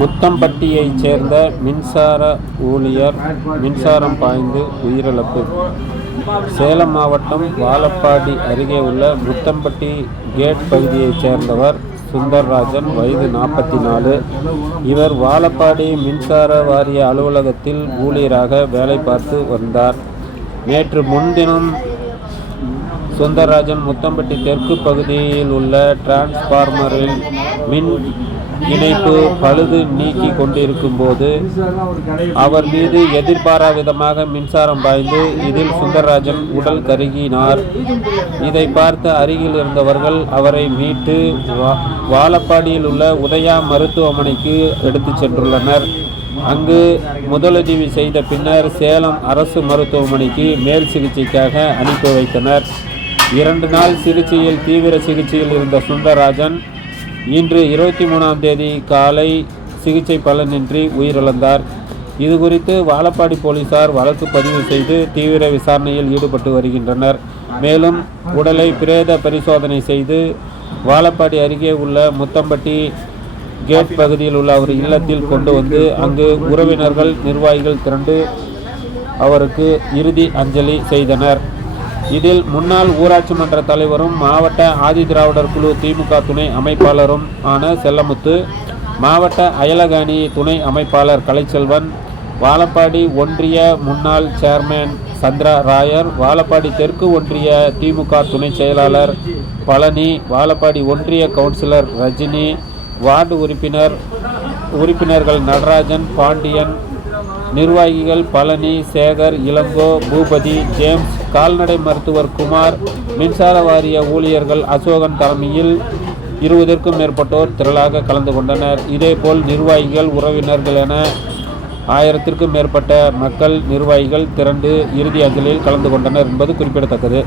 முத்தம்பட்டியைச் சேர்ந்த மின்சார ஊழியர் மின்சாரம் பாய்ந்து உயிரிழப்பு. சேலம் மாவட்டம் வாழப்பாடி அருகே உள்ள முத்தம்பட்டி கேட் பகுதியைச் சேர்ந்தவர் சுந்தர்ராஜன், வயது 44. இவர் வாழப்பாடி மின்சார வாரிய அலுவலகத்தில் ஊழியராக வேலை பார்த்து வந்தார். நேற்று முன்தினம் சுந்தர்ராஜன் முத்தம்பட்டி தெற்கு பகுதியில் உள்ள டிரான்ஸ்பார்மரில் மின் இணைப்பு பழுது நீக்கி கொண்டிருக்கும் போது அவர் மீது எதிர்பாராவிதமாக மின்சாரம் பாய்ந்து இதில் சுந்தர்ராஜன் உடல் கருகினார். இதை பார்த்த அருகில் இருந்தவர்கள் அவரை மீட்டு வாழப்பாடியில் உள்ள உதயா மருத்துவமனைக்கு எடுத்துச் சென்றுள்ளனர். அங்கு முதலுதவி செய்த பின்னர் சேலம் அரசு மருத்துவமனைக்கு மேல் சிகிச்சைக்காக அனுப்பி வைத்தனர். 2 நாள் சிகிச்சையில் தீவிர சிகிச்சையில் இருந்த சுந்தர்ராஜன் இன்று 23ஆம் தேதி காலை சிகிச்சை பலனின்றி உயிரிழந்தார். இதுகுறித்து வாழப்பாடி போலீசார் வழக்கு பதிவு செய்து தீவிர விசாரணையில் ஈடுபட்டு வருகின்றனர். மேலும் உடலை பிரேத பரிசோதனை செய்து வாழப்பாடி அருகே உள்ள முத்தம்பட்டி கேட் பகுதியில் உள்ள அவர் இல்லத்தில் கொண்டு வந்து அங்கு உறவினர்கள் நிர்வாகிகள் திரண்டு அவருக்கு இறுதி அஞ்சலி செய்தனர். இதில் முன்னாள் ஊராட்சி மன்ற தலைவரும் மாவட்ட ஆதிதிராவிடர் குழு திமுக துணை அமைப்பாளரும் ஆன செல்லமுத்து, மாவட்ட அயலக அணி துணை அமைப்பாளர் கலைச்செல்வன், வாழப்பாடி ஒன்றிய முன்னாள் சேர்மேன் சந்திரா ராயர், வாழப்பாடி தெற்கு ஒன்றிய திமுக துணை செயலாளர் பழனி, வாழப்பாடி ஒன்றிய கவுன்சிலர் ரஜினி, வார்டு உறுப்பினர்கள் நடராஜன், பாண்டியன், நிர்வாகிகள் பழனி, சேகர், இளங்கோ, பூபதி, ஜேம்ஸ், கால்நடை மருத்துவர் குமார், மின்சார வாரிய ஊழியர்கள் அசோகன் தலைமையில் 20க்கும் மேற்பட்டோர் திரளாக கலந்து கொண்டனர். இதேபோல் நிர்வாகிகள், உறவினர்கள் என 1000க்கும் மேற்பட்ட மக்கள் நிர்வாகிகள் திரண்டு இறுதி அஞ்சலியில் கலந்து கொண்டனர் என்பது குறிப்பிடத்தக்கது.